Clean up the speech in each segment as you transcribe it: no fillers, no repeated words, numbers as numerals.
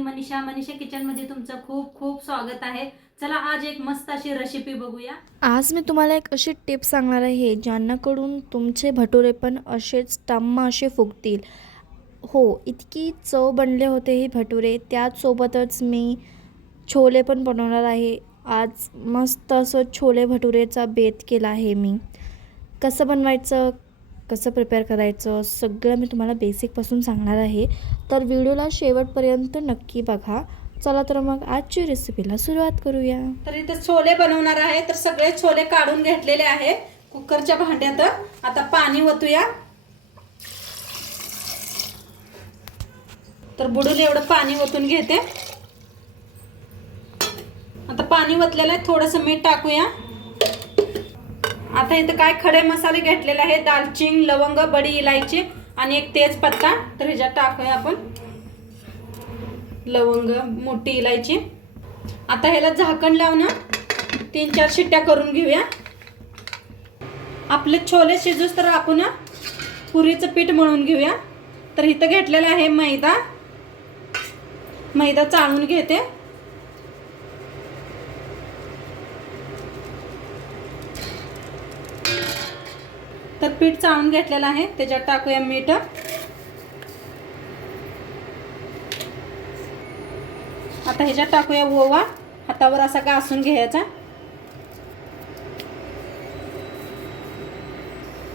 मी मनीषा किचनमध्ये तुमचं खूप खूप स्वागत आहे। चला आज एक मस्त अशी रेसिपी बघूया। आज मी तुम्हाला एक अशी टिप सांगणार आहे ज्यांनाकडून तुमचे भटुरे पण असेच टम्म असे फुगतील। हो, इतकी चव बनले होते हे भटुरे। त्याचसोबतच मी छोले पण बनवणार आहे। आज मस्त असं छोले भटुरेचा बेत केला आहे मी। कसं बनवायचं, कसं प्रिपेअर करायचं सगळं मी तुम्हाला बेसिकपासून सांगणार आहे, तर व्हिडिओला शेवटपर्यंत नक्की बघा। चला तर मग आजची रेसिपीला सुरुवात करूया। तर इथे छोले बनवणार आहे, तर सगळे छोले काढून घेतलेले आहे कुकरच्या भांड्यात। आता पाणी ओतूया। तर बुडून एवढं पाणी ओतून घेते। आता पाणी ओतलेलं आहे, थोडंसं मीठ टाकूया। आता इथे काय खडे मसाले घेतलेले आहेत, दालचिनी, लवंग, बडी इलायची आणि एक तेजपत्ता। तर ह्याच्यात टाकूया आपण लवंग, मोठी इलायची। आता ह्याला झाकण लावून 3-4 शिट्ट्या करून घेऊया। आपले छोले शिजूस तर आपण पुरीचं पीठ मळून घेऊया। तर इथं घेतलेला आहे मैदा चाळून घेते। तर पीठ चाळून घेतलेलं आहे, त्याच्यात टाकूया मीठ। आता ह्याच्यात टाकूया ओवा, हातावर असा घासून घ्यायचा।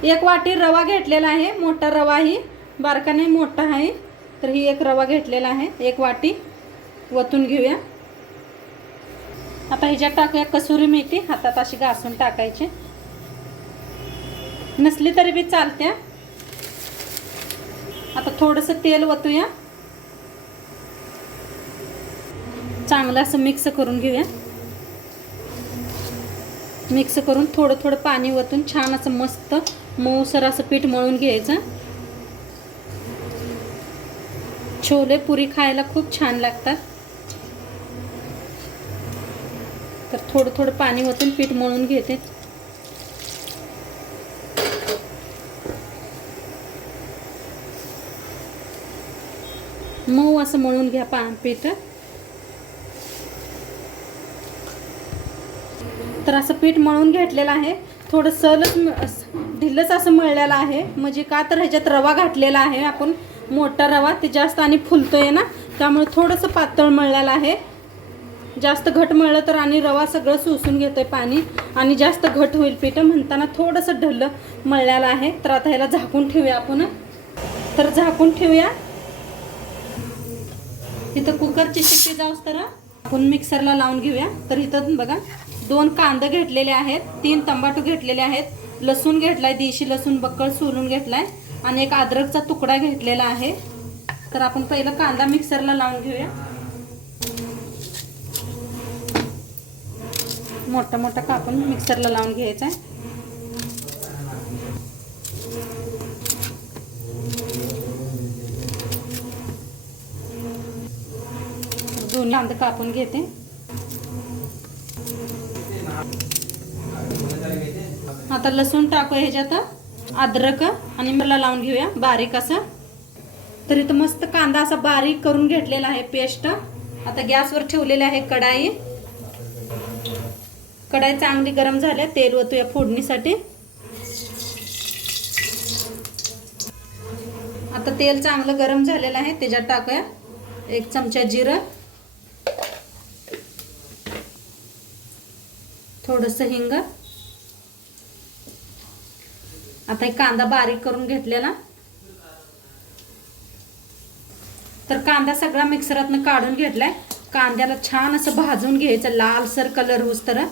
1 वाटी रवा घेतलेला आहे, मोठा रवा, ही बारका नाही मोठा आहे। तर ही एक रवा घेतलेला आहे, 1 वाटी वतून घेऊया। आता ह्याच्यात टाकूया कसुरी मेथी, हातात अशी घासून टाकायची, नसली तरी बी चालते। आता थोडंसं तेल वतूया, चांगलं असं मिक्स करून घेऊया। मिक्स करून थोडं थोडं पाणी वतून छान असं मस्त मऊसर असं पीठ मळून घ्यायचं। छोले पुरी खायला खूप छान लागतात। तर थोडं थोडं पाणी वतून पीठ मळून घेते। मऊ असं मळून घ्या पीठ। तर असं पीठ मळून घेतलेलं आहे, थोडं सलच ढिल्लच असं मळलेलं आहे। म्हणजे का तर ह्याच्यात रवा घातलेला आहे आपण, मोठा रवा, ते जास्त आणि फुलतोय ना, त्यामुळे थोडंसं पातळ मळलेलं आहे। जास्त घट मळलं तर आणि रवा सगळं शोषून घेतोय पाणी आणि जास्त घट होईल पीठ, म्हणताना थोडंसं ढिल्लं मळलेलं आहे। तर आता ह्याला झाकून ठेवूया आपण। तर झाकून ठेवूया। इथं कुकरची शिट्टी जाऊस तर आपण मिक्सरला लावून घेऊया। तर इथं बघा 2 कांदे घेतलेले आहेत, 3 टमाटो घेतलेले आहेत, लसूण घेतलाय, देशी लसूण बक्कळ सोलून घेतलाय आणि एक अद्रकचा तुकडा घेतलेला आहे। तर आपण पहिला कांदा मिक्सरला लावून घेऊया। मोठा मोठा कापून मिक्सरला लावून घ्यायचा आहे। दोन कांदे कापून घेते। आता लसूण टाकूया ह्याच्यात, अद्रक आणि मिरची लावून घेऊया बारीक असं। तर इथं मस्त कांदा असा बारीक करून घेतलेला आहे पेस्ट। आता गॅसवर ठेवलेली आहे कढाई। कढाई चांगली गरम झाली, तेल ओतूया फोडणीसाठी। आता तेल चांगलं गरम झालेलं आहे, त्याच्यात टाकूया 1 चमचा जिरं, थोडंसं हिंग। आता एक कांदा बारीक करून घेतलेला। तर कांदा सगळा मिक्सरातनं काढून घेतलाय। कांद्याला छान असं भाजून घ्यायचं, लालसर कलर होऊस्तर।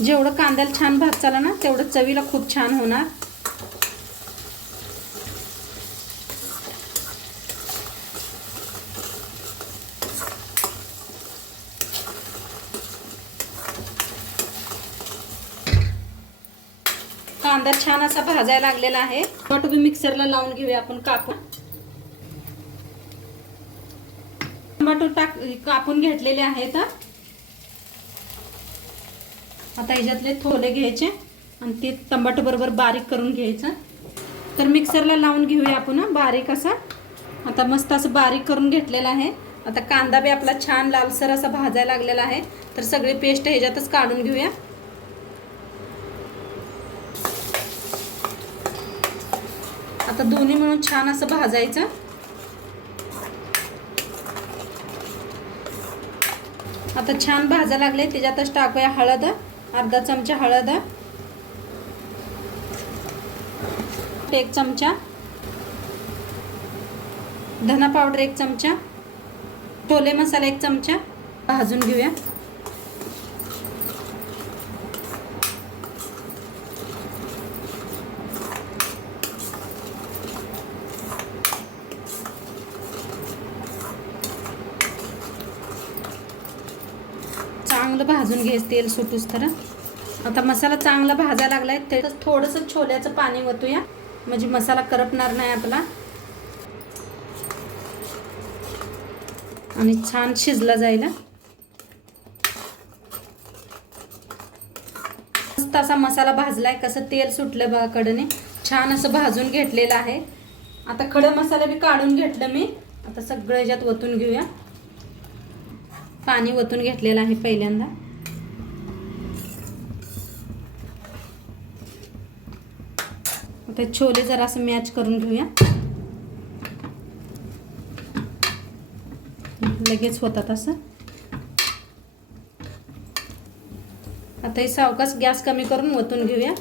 जेवढं कांद्याला छान भाजला ना, तेवढं चवीला खूप छान होणार। कांदा छान असा भाजायला लागलेला आहे। टोमॅटो बी मिक्सरला लावून घेऊया आपण कापून। टोमॅटो कापून घेतलेले आहेत। आता ह्याच्यातले थोडे घ्यायचे आणि ते टमाटर बरोबर बारीक करून घ्यायचं। तर मिक्सरला लावून घेऊया आपण बारीक असा. आता मस्त असं बारीक करून घेतलेला आहे. आता कांदा बी आपला छान लालसर असा भाजायला लागलेला आहे. तर सगळी पेस्ट ह्याच्यातच काढून घेऊया. आता दोन्ही मिळून छान असं भाजायचं. आता छान भाजा लागले. त्याच्यातच टाकूया हळद, अर्धा चमचा हळद, 1 चमचा धना पावडर, 1 चमचा छोले मसाला, 1 चमचा भाजून घेऊया. चांगलं भाजून घ्यायचं तेल सुटूस तर. आता मसाला चांगला भाजायला लागलाय. त्याच्यात थोडंसं छोल्याचं पाणी ओतूया म्हणजे मसाला करपणार नाही आपला आणि छान शिजला जाईल. मस्त असा मसाला भाजलाय. कसं तेल सुटलं बघा कडेने. छान असं भाजून घेतलेलं आहे. आता खडा मसाला बी काढून घेतलं मी. आता सगळं ह्याच्यात ओतून घेऊया. पाणी ओतून घेतलेलं आहे पहिल्यांदा. आता छोले जरा असं मॅच करून घेऊया. लगेच होतात असं. आता हे सावकाश गॅस कमी करून ओतून घेऊया.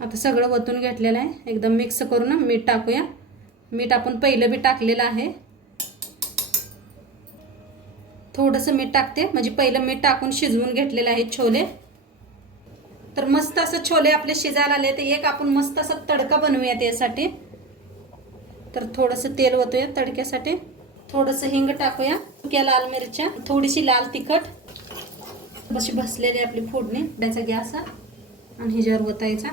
आता सगळं ओतून घेतलेलं आहे. एकदम मिक्स करून मीठ टाकूया. मीठ आपण पहिलं बी टाकलेलं आहे. थोडंसं मीठ टाकते म्हणजे पहिलं मीठ टाकून शिजवून घेतलेलं आहे छोले. तर मस्त असं छोले आपले शिजायला आले. तर एक आपण मस्त असा तडका बनवूया त्यासाठी. तर थोडंसं तेल ओतूया तडक्यासाठी. थोडंसं हिंग टाकूया, सुक्या लाल मिरच्या, थोडीशी लाल तिखट. अशी बसलेली आपली फोडणी. त्याचा गॅस आणि ह्याच्यावर ओतायचा.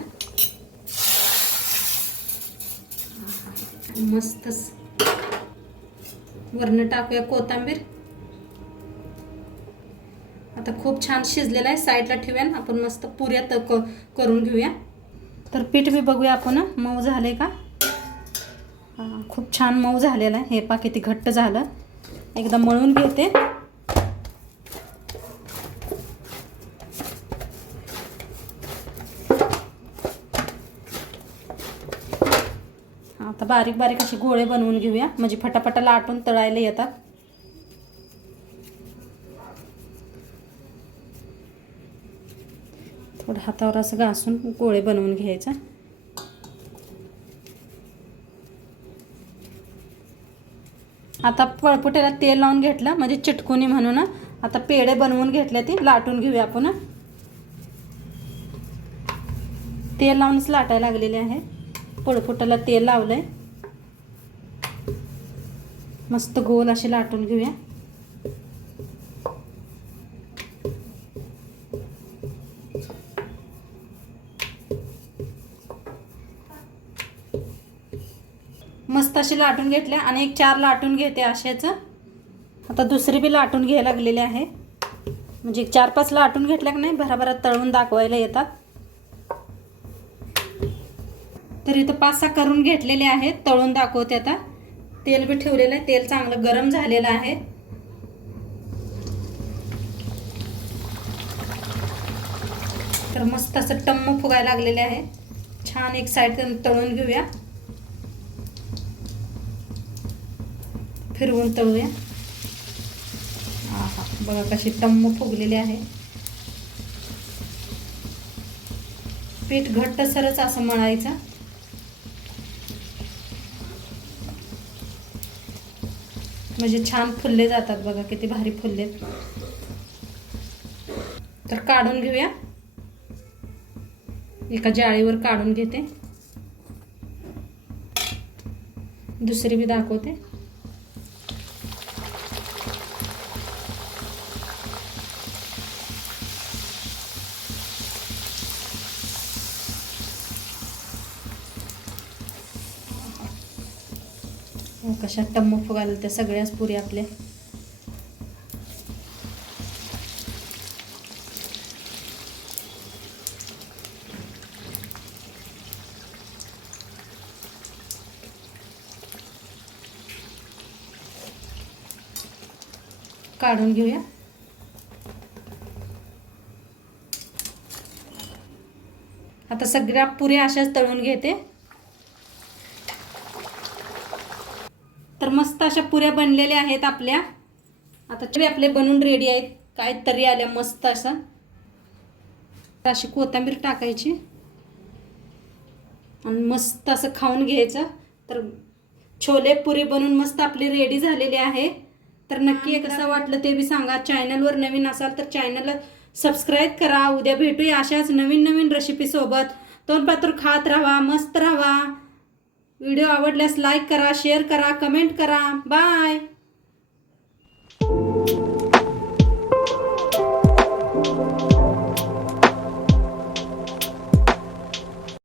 मस्तच. वरनं टाकूया कोथिंबीर. आता खूप छान शिजलेला आहे. साईडला ठेवूया. आपण मस्त पुऱ्या करून घेऊया. तर पीठ बी बघूया आपण मऊ झाले का. खूप छान मऊ झालेलं आहे. हे पा किती घट्ट झालं. एकदा मळून घेते. आता बारीक बारीक असे गोळे बनवून घेऊया म्हणजे फटाफटा लाटून तळायला येतात. थोडं हातावर असं घासून गोळे बनवून घ्यायचं. आता पळपुट्याला तेल लावून घेतलं म्हणजे चिटकुनी म्हणून. आता पेढे बनवून घेतले. ते लाटून घेऊया आपण. तेल लावूनच लाटायला लागलेले आहे. पळपुट्याला तेल लावलंय. मस्त गोल असे लाटून घेऊया. मस्त अशी लाटून घेतले आणि एक 4 लाटून घेते अशाच. आता दुसरी बी लाटून घ्यायला लागलेली आहे म्हणजे 4-5 लाटून घेतल्या की नाही भराभरा तळून दाखवायला येतात. तर इथं 5-6 करून घेतलेले आहेत. तळून दाखवते. आता तेल बी ठेवलेलं आहे. तेल चांगलं गरम झालेलं आहे. तर मस्त असं टम्म फुगायला लागलेले आहे. छान एक साईड तळून घेऊया. फिरवून तळूया. आहा बघा कशी टम्म फुगलेली आहे. पीठ घट्ट सरच असं मळायचं. म्हणजे छान फुलले जातात. बघा किती भारी फुललेत. तर काढून घेऊया. एका जाळीवर काढून घेते. दुसरी बी दाखवते. कशा टम्म फुगायला त्या सगळ्याच पुरी आपल्या. काढून घेऊया. आता सगळ्या पुऱ्या अशाच तळून घेते. तर मस्त अशा पुऱ्या बनलेल्या आहेत आपल्या. आता ते आपले बनून रेडी आहेत. काय तरी आल्या मस्त असा. अशी कोथिंबीर टाकायची आणि मस्त असं खाऊन घ्यायचं. तर छोले पुरी बनून मस्त आपली रेडी झालेली आहे. तर नक्की कसं वाटलं ते बी सांगा. चॅनलवर नवीन असाल तर चॅनलला सबस्क्राईब करा. उद्या भेटूया अशाच नवीन नवीन रेसिपीसोबत. तोंडपात्र खात राहा, मस्त राहा. व्हिडिओ आवडल्यास लाईक करा, शेअर करा, कमेंट करा. बाय.